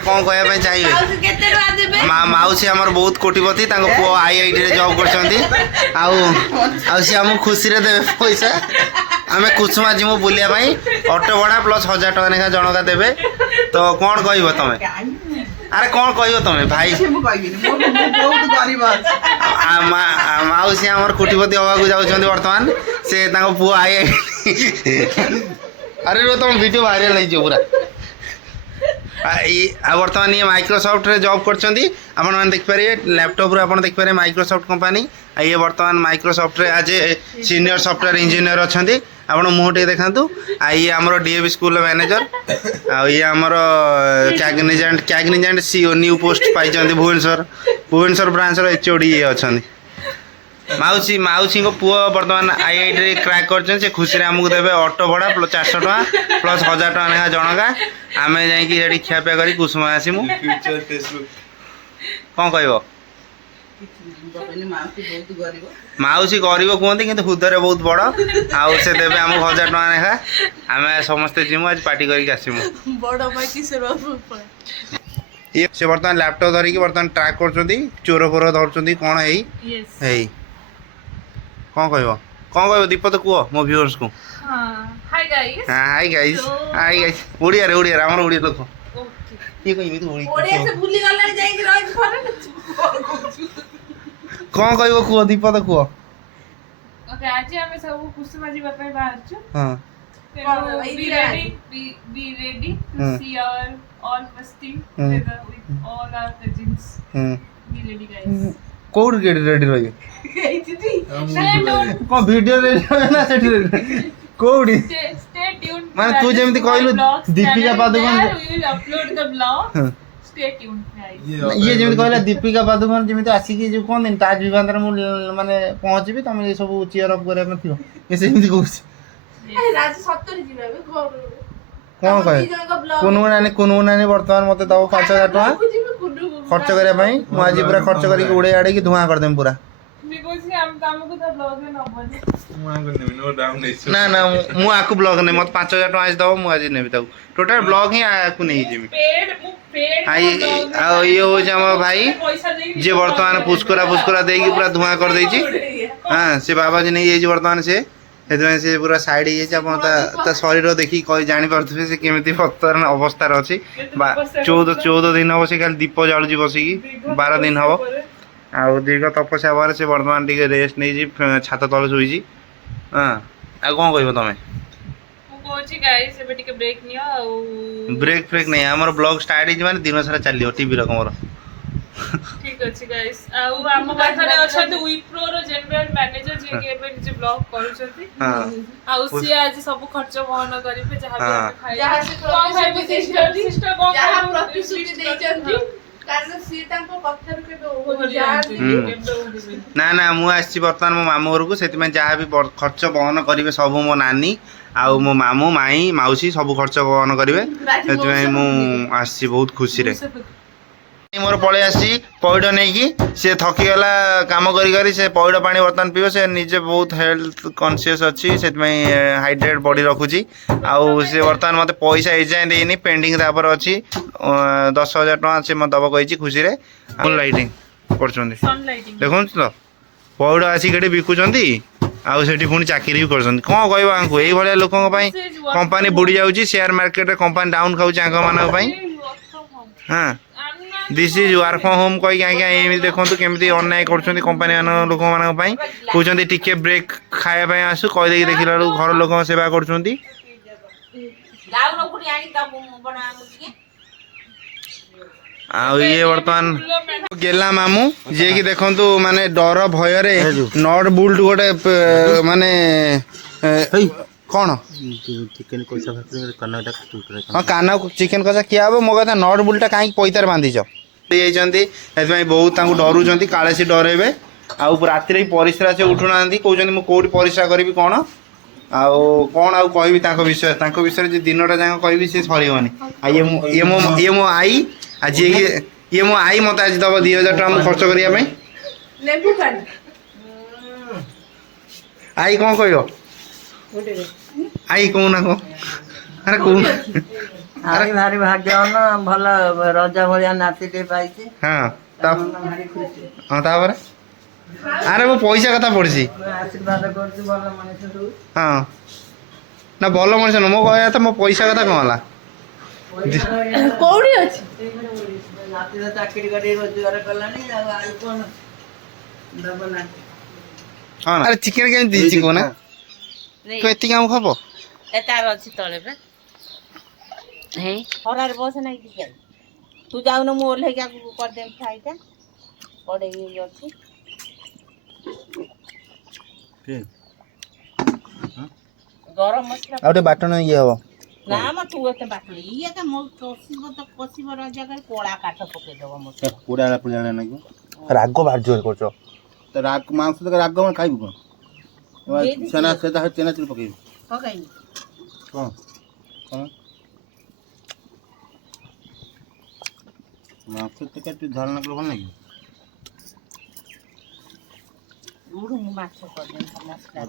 कौन कहवाई चाहिए माउसी आमर बहुत कोटिपति पुओ आईआईटी रे जॉब कर सी आम खुशी रे देवे पैसा आम कुसुमा जीमु बुलिया ऑटो भड़ा प्लस 1000 टका लेखा जनका देवे तो कौन कह तमें अरे कौन कह तमें भाई माउसी आमर कोटिपति हवा जाऊँ बर्तमान से पुओ आईआईटी अरे रो तुम वीडियो वायरल नहीं पूरा बर्तमान ये माइक्रोसॉफ्ट रे जॉब कर देखिपारे लैपटॉप आप देखिपारे माइक्रोसॉफ्ट कंपनी ये बर्तमान माइक्रोसॉफ्ट रे आज सीनियर सॉफ्टवेयर इंजीनियर अच्छा आप मुँह टे देखा ये आमर डीएवी स्कूल मैनेजर ये आमर कैग्निजेंट सीओ न्यू पोस्ट पाई भुवनेश्वर ब्रांच एचओडी ये अच्छा माउसी माउसी को पुओ बर्तमान आईआईटी रे क्रैक कर खुशी रे आमको देवे ऑटो भड़ा 400 टका प्लस 1000 टका लेखा जनका आम जा खियापिया कर कुसुम आसमु कौन कह माउसी गरीब कहते कि हृदय बहुत बड़ आउ से देवे आमको 1000 टका लेखा आम समस्ते जीमु आज पार्टी ये से बर्तमान लैपटॉप धरिकी बर्तमान ट्रैक कर चोर फोर धर कौन है कौन कह दीपद कह मो व्यूअर्स को हाय गाइस ओडिया रे हमर ओडिया लोक ये कोई इमित ओडिया से भूली गला जाई कि रही कौन कहबो कह दीपद कह ओके आज हम सब कुसुमा जी बापा बाहर छु हां be ready to see our all festing together with all our cousins be ready guys code get ready रही कौन वीडियो रेडी ना सेठी कोडी stay tuned माने तू जेमति कहलु Deepika Padukone we will upload the vlog stay tuned guys ये जेमति कहला दीपिका पादुकोण जेमति आसी कि जो कोन दिन ताज विवादर मु माने पहुंचबी तुम ये सब चीयर अप करे में थियो ये सेमति कहूछ ए राज 70 जीवा घर कौन कहे कुनू नानी बर्तमान मते दबो 5000 टका खर्च करिया पई मु आज पूरा खर्च करी उड़े आड़े की धुआं कर देम पूरा ना ना मु आकु ब्लॉग ने मत 5000 टका आज दबो मु आज नेबी ताऊ टोटल ब्लॉग ही आकु नहीं जिमी पेड आ ये हो जाम भाई जे वर्तमान पुष्करा देकी पूरा धुआं कर देई छी हां से बाबा जी नहीं ये वर्तमान से से पूरा साइड हो शरीर देखी कही जापे से केमी बर्तमान अवस्था अच्छी 14 दिन हम से खाली दीप जालुची बसिकी 12 दिन हम आ दीर्घ तपस्या पर से बर्तमान टे रेस्ट नहीं छात तले शुई हाँ आ कौन कह तुम ब्रेक फ्रेक नहीं आम ब्लॉग स्टार्ट हो दिन सारा चलो टीवी रकम ठीक अछि गाइस आउ हम पाखरे अछत विप्रो रो जनरल मैनेजर जे के एबे जे ब्लॉग करूछथि हां आउ सी आज सब खर्च वहन करिबे जहा भी खाइ जहा से कौन खाइबे सिस्टर कौन जहा प्रतिश्रुति देछथि कारण सी तांको पत्थर के ना ना मु आछि बर्तमान मो मामू घर को सेति में जहा भी खर्च वहन करिवे सब मो नानी आउ मो मामू माई माउसी सब खर्च वहन करिवे सेति में मु आछि बहुत खुशी रे मोर पड़े आसी पैड नहीं सी थकीगला कम करी से पैड पानी बर्तमान पीव से निजे बहुत हेल्थ कॉन्शियस अच्छी से हाइड्रेट बॉडी रखुची आउ से बर्तमान मत पैसा एजाए देनी पेंडिंग तापर अच्छी 10,000 टका से मत दब कही खुशी रे लाइटिंग कर देखो तो पैड आसिक बिकुंट आउ से पुणी चाकरी भी कर कौन कह ये लोक कंपानी बुड़ी जाऊँगी शेयर मार्केट रे कंपानी डाउन खाऊँ हाँ this is work from home कही कहीं देखो केमी अन्याय कर कंपानी मान लोक मान कहते टिके ब्रेक खायापी आसु कहीदे देखला घर लोक सेवा कर ये बर्तमान गेला मामू जे कि देखु माने डर भय नट बुल्ट गोटे माने कौन चिकेन कषा हाँ कान चिकेन कषा किया हम मो कथा नट बुल्टा कहीं पैतार बांधिच बहुत डरुंच काले सी डरेबे आउ राति परिश्रा से उठुना कहते मुझे कौट परिश्रा करी कौन आउ कौन आउ कह विषय दिनटा जाक कह सी सरनी ये मो आई आज ये मो आई मत आज दब 2000 टका खर्च करने आई कौन कह आई कहना कौन अरे कौन ଆରେ ଭାରି ଭାଗ୍ୟବାନ ଭଲ ରଜ ଭଳିଆ ନାତିଟେ ପାଇଛି ହଁ ମନ ଭାରି ଖୁସି ହଁ ତାପରେ ଆରେ ମୁଁ ପଇସା କଥା ପଢିଛି ମୁଁ ଆଶୀର୍ବାଦ କରୁଛି ଭଲ ମଣିଷ ହଉ ହଁ ନା ଭଲ ମଣିଷ ନୁହଁ ମୋ କହିବା କଥା ମୋ ପଇସା କଥା କଣ ହେଲା କୋଉଠି ଅଛି ନାତି ତ ଚାକିରି କରି ରୋଜଗାର କଲାଣି ଆଉ ଆଉ କଣ ଦବ ନାତି ହଁ ନା। ଆରେ ଚିକେନ କେମିତି ଦେଇଛି କହୁନା ତୁ ଏତିକି ଆମକୁ ହବ ଏ ତାର ଅଛି ତଳେ ବା ହେଇ ଖରାରେ ବସ ନାଇଁ ଟିକେ ତୁ ଯାଉନ ମୁଁ ଓହ୍ଲେଇକି ଆଗକୁ କରିଦେବି ଫ୍ରାଇଟା କଡ଼େଇ ଅଛି ଗରମ ମସଲା ଆଉ ଟିକେ ବାଟଣ ଇଏ ହବ ନା ମ ତୁ ଏତେ ବାଟଣ ଇଏ ତ ମୋ କଷିବ ଜାଗାରେ କଳା କାଠ ପକେଇଦବ ମତେ ପୋଡ଼ା ପୋଡ଼ା ଲାଗିବ ରାଗ ଭାରି ଜୋରେ କରୁଛ ତ ରାଗ ମାଂସ ତ ରାଗ ମାନେ ଖାଇବୁ କଣ ଛେନା ସେଟା ଛେନା ଚୁଲି ପକେଇବୁ ପକାଇନି କଣ କଣ ମାଂସ ଟିକେ ଝାଲ ନକଲେ ଭଲ ଲାଗିବ ମୁଁ ମାଛ କରିଦେବି ମସଲା